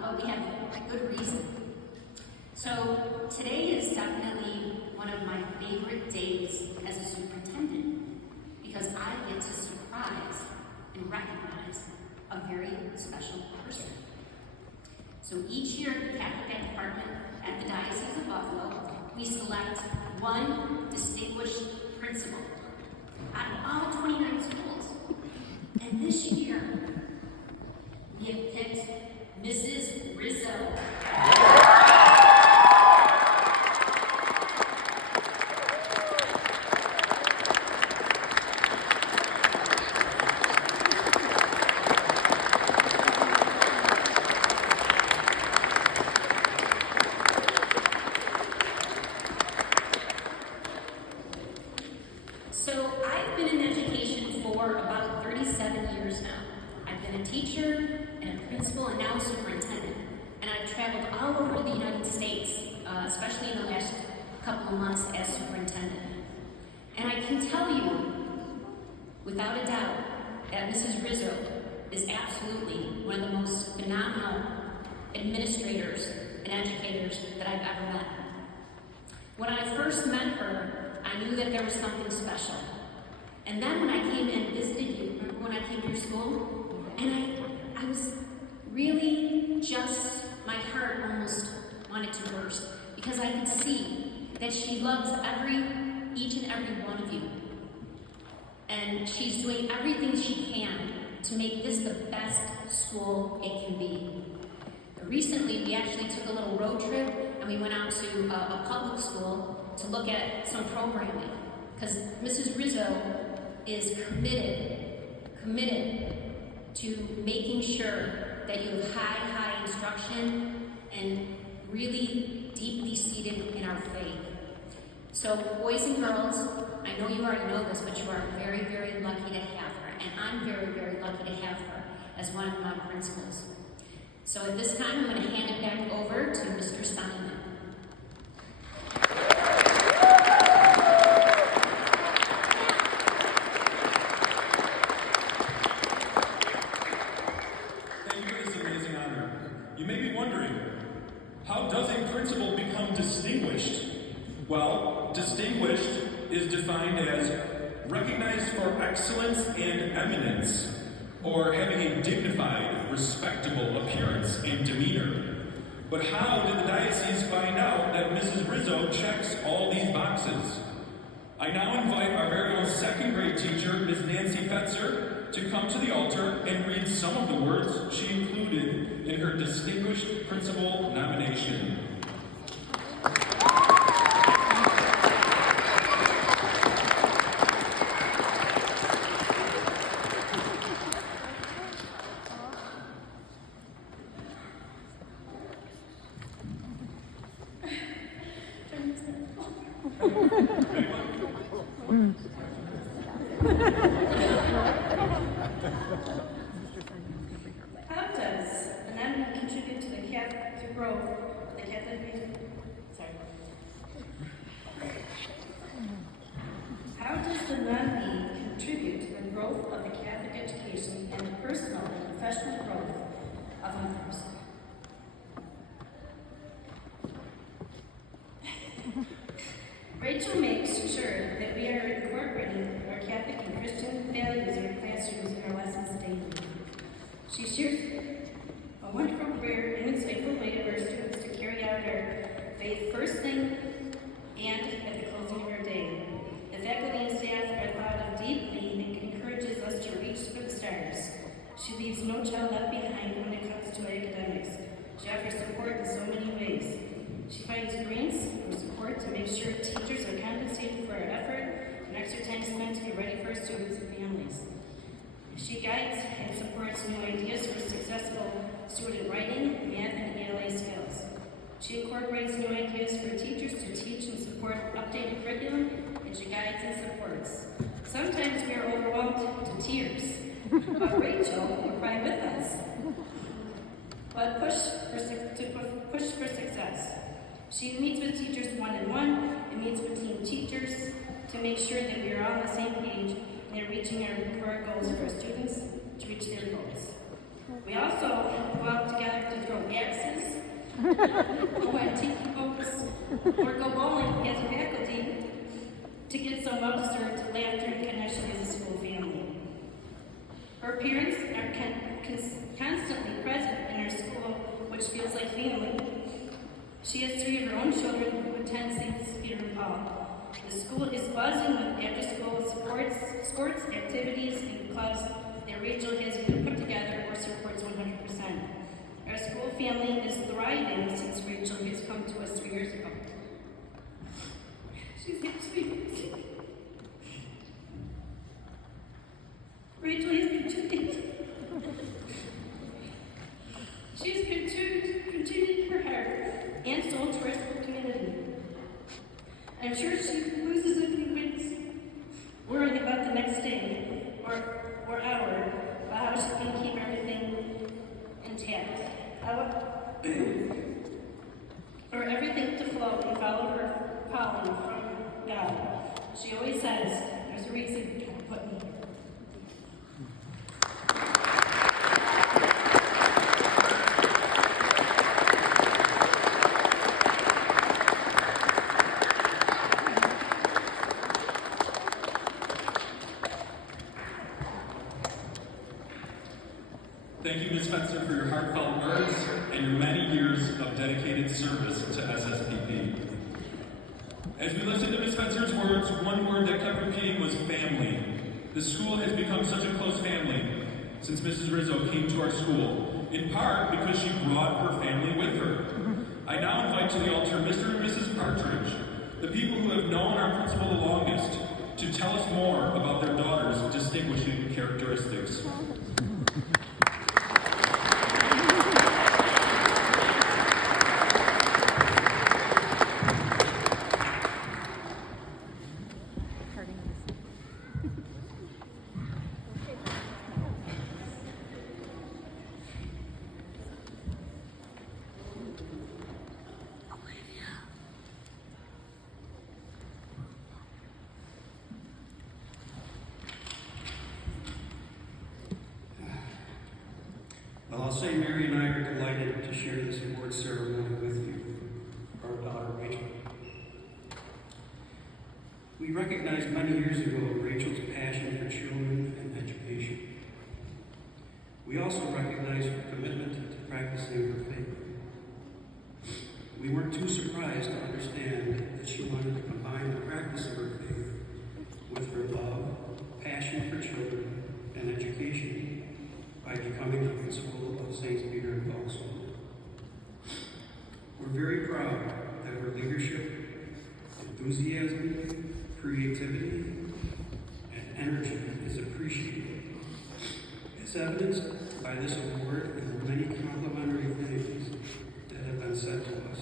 but we have a good reason. So today is definitely one of my favorite days as a superintendent because I get to surprise and recognize a very special person. So each year at the Catholic Ed Department at the Diocese of Buffalo, we select one distinguished principal out of all 29 schools. And this year, we have picked Mrs. Rizzo. So I've been in education for about 37 years now. I've been a teacher and a principal and now a superintendent. And I've traveled all over the United States, especially in the last couple of months as superintendent. And I can tell you, without a doubt, that Mrs. Rizzo is absolutely one of the most phenomenal administrators and educators that I've ever met. When I first met her, I knew that there was something special. And then when I came and visited you, remember when I came to your school? And I was really just, my heart almost wanted to burst because I could see that she loves each and every one of you. And she's doing everything she can to make this the best school it can be. Recently, we actually took a little road trip and we went out to a public school to look at some programming because Mrs. Rizzo is committed to making sure that you have high instruction and really deeply seated in our faith. So boys and girls, I know you already know this, but you are very, very lucky to have her, and I'm very, very lucky to have her as one of my principals. So at this time, I'm going to hand it back over to Mr. Simon. Thank you for this amazing honor. You may be wondering, how does a principal become distinguished? Well, distinguished is defined as recognized for excellence and eminence, or having a dignified, respectable appearance and demeanor. But how did the diocese find out that Mrs. Rizzo checks all these boxes? I now invite our very own second grade teacher, Ms. Nancy Fetzer, to come to the altar and read some of the words she included in her distinguished principal nomination. How does the nominee contribute to the growth of the Catholic? How does the nominee contribute to the growth of the Catholic education and the personal and professional growth of others? Rachael makes sure that we are incorporating our Catholic and Christian values in our classrooms and our lessons daily. She shares a wonderful prayer and insightful way of our students to carry out our faith first thing and at the closing of our day. The faculty and staff are thought of deeply and encourages us to reach for the stars. She leaves no child left behind when it comes to academics. She offers support in so many ways. She finds grants for support to make sure teachers are compensated for our effort and extra time spent to get ready for our students and families. She guides and supports new ideas for successful student writing, math, and ELA skills. She incorporates new ideas for teachers to teach and support updated curriculum, and she guides and supports. Sometimes we are overwhelmed to tears, but Rachael will cry with us. But push for success. She meets with teachers one-on-one and meets with team teachers to make sure that we are all on the same page and are reaching our goals for our students to reach their goals. We also go out together to throw gaps or when teaching folks or go bowling as a faculty to get so well deserved laughter and connection as a school family. Her parents are constantly present in her school, which feels like family. She has 3 of her own children who attend St. Peter and Paul. The school is buzzing with after-school sports, activities, and clubs that Rachel has either put together or supports 100%. Our school family is thriving since Rachel has come to us 3 years ago. She's actually amazing. Rachel has contributed her heart and soul to our school community. I'm sure she loses a few wits worrying about the next day or hour, about how she's going to keep everything intact. For everything to flow and follow her calling from God. She always says, there's a reason God put me here. Thank you, Ms. Fetzer, for your heartfelt words and your many years of dedicated service to SSPP. As we listened to Ms. Fetzer's words, one word that kept repeating was family. The school has become such a close family since Mrs. Rizzo came to our school, in part because she brought her family with her. I now invite to the altar Mr. and Mrs. Partridge, the people who have known our principal the longest, to tell us more about their daughter's distinguishing characteristics. Well, I'll say Mary and I are delighted to share this award ceremony with you, our daughter Rachel. We recognized many years ago Rachel's passion for children and education. We also recognized her commitment to practicing her faith. We weren't too surprised to understand that she wanted to combine the practice of her faith with her love, passion for children, and education by becoming the principal of St. Peter and Paul School. We're very proud that her leadership, enthusiasm, creativity, and energy is appreciated, as evidenced by this award and the many complimentary things that have been said to us.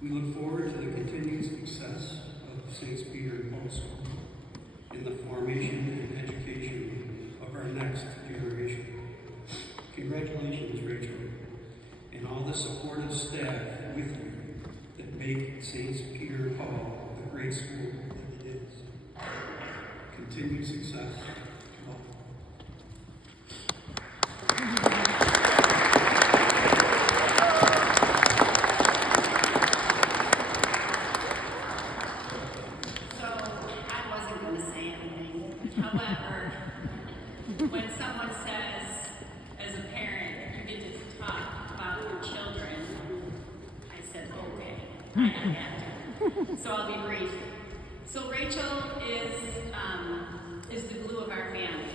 We look forward to the continued success of St. Peter and Paul School in the formation and education of our next generation. Congratulations, Rachel, and all the supportive staff with you that make St. Peter and Paul the great school that it is. Continued success to all. However, when someone says, as a parent, you get to talk about your children, I said, okay, I have to. So I'll be brief. So Rachel is the glue of our family.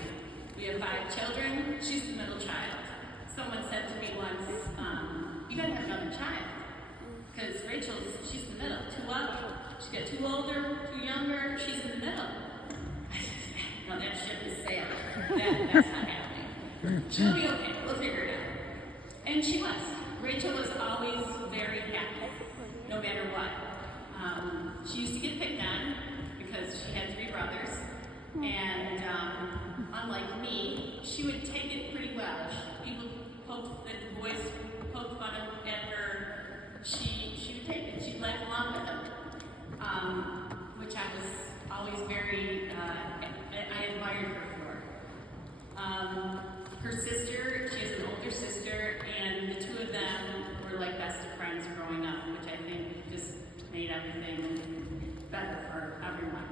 We have 5 children. She's the middle child. Someone said to me once, you gotta have another child. Because she's the middle, 2 up. She got 2 older, 2 younger, she's in the middle. No, that ship is sailing. That's not happening. She'll be okay. We'll figure it out. And she was. Rachel was always very happy, no matter what. She used to get picked on because she had 3 brothers. And unlike me, she would take it pretty well. People the boys poked fun at her. She would take it. She'd laugh along with them, which I was always very, I admired her for. Her sister, she has an older sister, and the 2 of them were were like best of friends growing up, which I think just made everything better for everyone.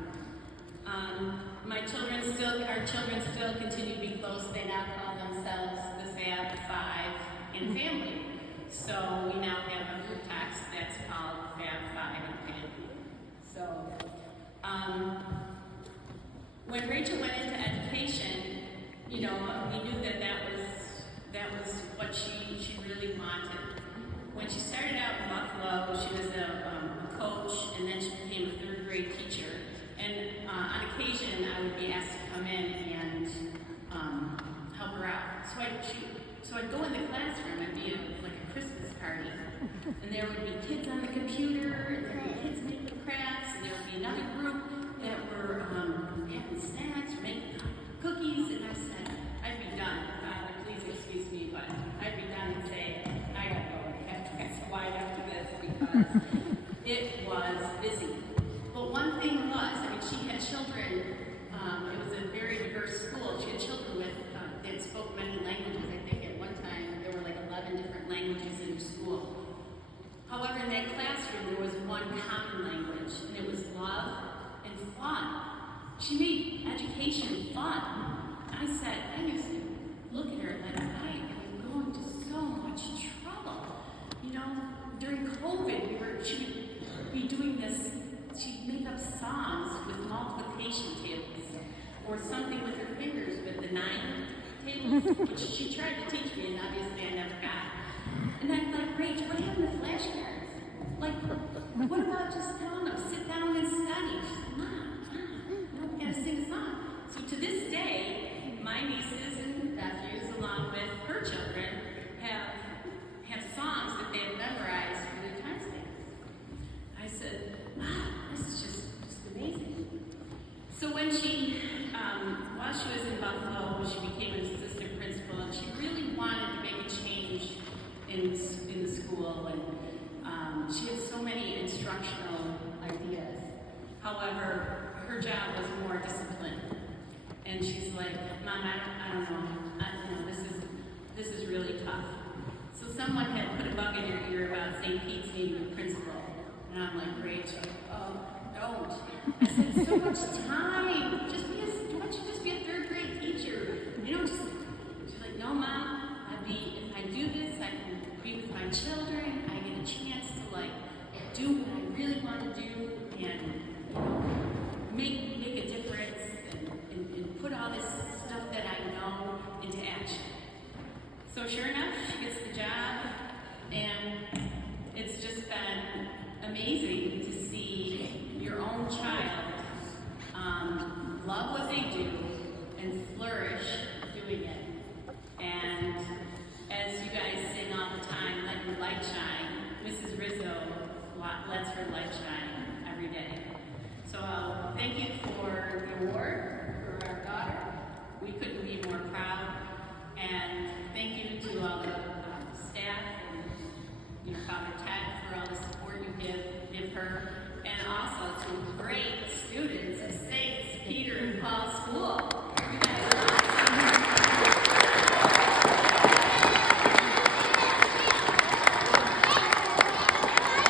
Our children still continue to be close. They now call themselves the Fab Five and Family. So we now have a group text that's called Fab Five and Family. So when Rachel went into education, we knew that was what she really wanted. When she started out in Buffalo, she was a coach, and then she became a third grade teacher. And on occasion, I would be asked to come in and help her out. So I'd go in the classroom and be like a Christmas party, and there would be kids on the computer, and there would be kids making crafts, and there would be another group that were having snacks or making cookies. And I said, I'd be done. Father, please excuse me, but I'd be done and say, I gotta go. I have to get wide after this because it was busy. But one thing was, she had children, it was a very diverse school. She had children that spoke many languages. I think at one time there were like 11 different languages in her school. However, in that classroom there was one common language, and it was love and fun. She made education fun. I used to look at her like, I am going to so much trouble. During COVID, she would be doing this. She'd make up songs with multiplication tables, or something with her fingers with the 9 tables, which she tried to teach me, and obviously I never got. And I'm like, Rach, what happened to flashcards? Like, what about just telling them, sit down and study? She's like, Mom, we gotta sing a song. So to this day, my nieces and nephews, along with her children, have songs that they have memorized for their time stamps. I said, wow, this is just amazing. So when while she was in Buffalo, she became an assistant principal, and she really wanted to make a change in the school, and she had so many instructional ideas. However, her job was more discipline, and she's like, Mom, I don't know, this is really tough. So someone had put a bug in her ear about St. Pete's needing a principal. And I'm like, Rachel, don't. I said, so much time. Why don't you just be a third grade teacher? She's like, no, Mom, if I do this, I can be with my children. I get a chance to do what I really want to do and make a difference and put all this stuff that I know into action. So sure enough, she gets the job, and it's just been amazing to see your own child love what they do and flourish doing it. And as you guys sing all the time, let your light shine, Mrs. Rizzo lets her light shine every day. So thank you for the award for our daughter. We couldn't be more proud. And thank you to all the staff and Father Ted for all the support you give her, and also some great